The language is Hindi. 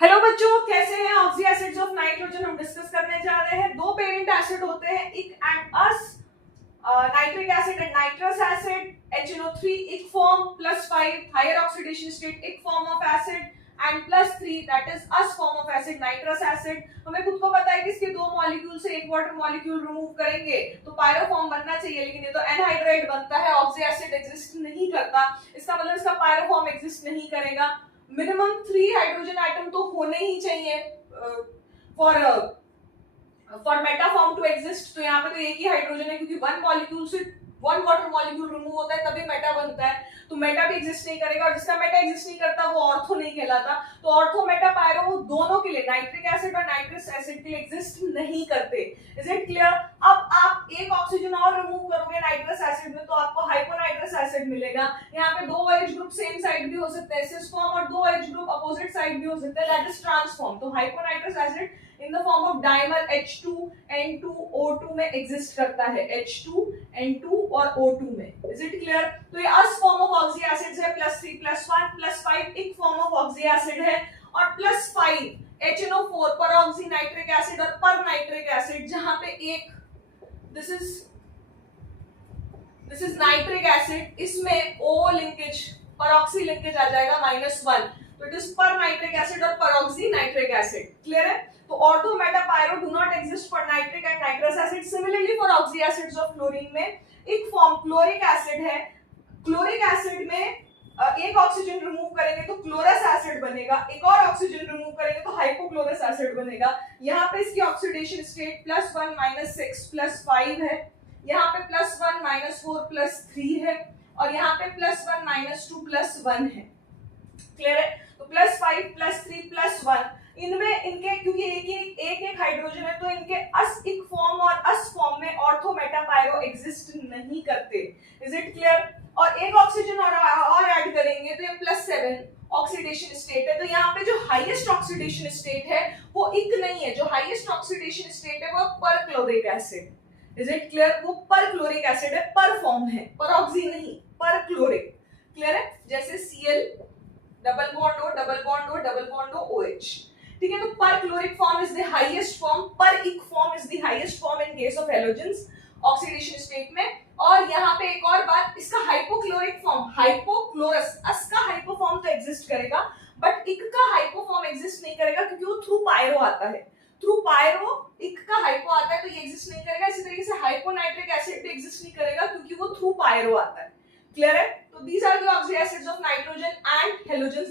हेलो बच्चों, कैसे हैं? ऑक्सी एसिड्स ऑफ नाइट्रोजन हम डिस्कस करने जा रहे हैं। दो पेरेंट एसिड होते हैं, इक and us, nitric acid and nitrous acid, HNO3 इक फॉर्म, +5 हायर ऑक्सीडेशन स्टेट इक form of acid and +3 that is us form of acid nitrous acid. हमें खुद को पता है कि इसके दो मॉलिक्यूल से एक वाटर मॉलिक्यूल रिमूव करेंगे तो पायरो फॉर्म बनना चाहिए, लेकिन ये तो एनहाइड्राइड बनता है, ऑक्सी एसिड एग्जिस्ट नहीं करता। इसका मतलब इसका पायरो फॉर्म एग्जिस्ट नहीं करेगा। मिनिमम 3 हाइड्रोजन आइटम तो होने ही चाहिए for meta form to exist. तो यहाँ पे तो एक ही हाइड्रोजन है, क्योंकि वन मॉलिक्यूल से वन वाटर मॉलिक्यूल रिमूव होता है तभी मेटा बनता है। तो मेटा भी एग्जिस्ट नहीं करेगा, और जिसका मेटा एग्जिस्ट नहीं करता वो ऑर्थो नहीं कहलाता। तो ऑर्थो मेटा पायरो दोनों के लिए, नाइट्रिक एसिड और नाइट्रस एसिड के लिए एग्जिस्ट नहीं करते। Is it clear? अब आप एक ऑक्सीजन और रिमूव करोगे नाइट्रस एसिड में तो आपको हाइपोनाइट्रस एसिड मिलेगा। यहाँ पे दो OH ग्रुप सेम साइड भी हो सकते हैं, सिस फॉर्म, और दो OH ग्रुप अपोजिट साइड भी हो सकते हैं, दैट इज ट्रांसफॉर्म। तो hyponitrous acid in the form of dimer H2N2O2 में एग्जिस्ट करता है, H2N2 और O2 में। Is it clear? तो ये अस फॉर्म ऑफ ऑक्सी एसिड्स है, +3 +1 +5 इक फॉर्म ऑफ ऑक्सी एसिड है, और +5 HNO4 पर ऑक्सी नाइट्रिक एसिड और पर नाइट्रिक एसिड, जहां पे एक दिस इज नाइट्रिक एसिड, इसमें O लिंकेज परऑक्सी लिंकेज आ जाएगा -1। तो it is per nitric acid और परऑक्सी नाइट्रिक एसिड। क्लियर है? तो ortho meta pyro do not exist for nitric and nitrous acid. Similarly for oxy acids of chlorine में एक फॉर्म क्लोरिक एसिड है। क्लोरिक एसिड में एक ऑक्सीजन रिमूव करेंगे तो क्लोरस एसिड बनेगा, एक और ऑक्सीजन रिमूव करेंगे तो हाइपोक्लोरस एसिड बनेगा। यहाँ पे इसकी ऑक्सीडेशन स्टेट +1 -6 +5 है, यहाँ पे +1 -4 +3 है, और यहाँ पे +1 -2 +1 है। क्लियर है? तो +5 +3 +1, इनमें इनके क्योंकि एक हाइड्रोजन है तो इनके अस इक फॉर्म और अस फॉर्म में ऑर्थो मेटा पायरो एग्जिस्ट नहीं करते। Is it clear? और एक ऑक्सीजन और ऐड करेंगे तो ये +7 ऑक्सीडेशन स्टेट है। तो यहाँ पे जो हाईएस्ट ऑक्सीडेशन स्टेट है वो इक नहीं है, जो हाईएस्ट ऑक्सीडेशन स्टेट है वो per chloric acid. Is it clear? वो पर क्लोरिक एसिड है, पर फॉर्म है, पर ऑक्सी नहीं, पर क्लोरिक। क्लियर है? जैसे Cl double bond O double bond O double bond O OH। ठीक है? तो per chloric form is the highest form, per ic form is the highest form in case of halogens oxidation state में। और यहाँ पे एक और बात, इसका हाइपोक्लोरिक फॉर्म, हाइपोक्लोरस, अस का हाइपो फॉर्म तो एग्जिस्ट करेगा, बट इक का हाइपो फॉर्म एग्जिस्ट नहीं करेगा, क्योंकि वो थ्रू पायरो आता है। थ्रू पायरो इक का हाइपो आता है तो ये एग्जिस्ट नहीं करेगा। इसी तरीके से हाइपोनाइट्रिक एसिड भी एग्जिस्ट नहीं करेगा, क्योंकि वो थ्रू पायरो आता है। क्लियर है? तो these are the oxy acids of nitrogen and halogens.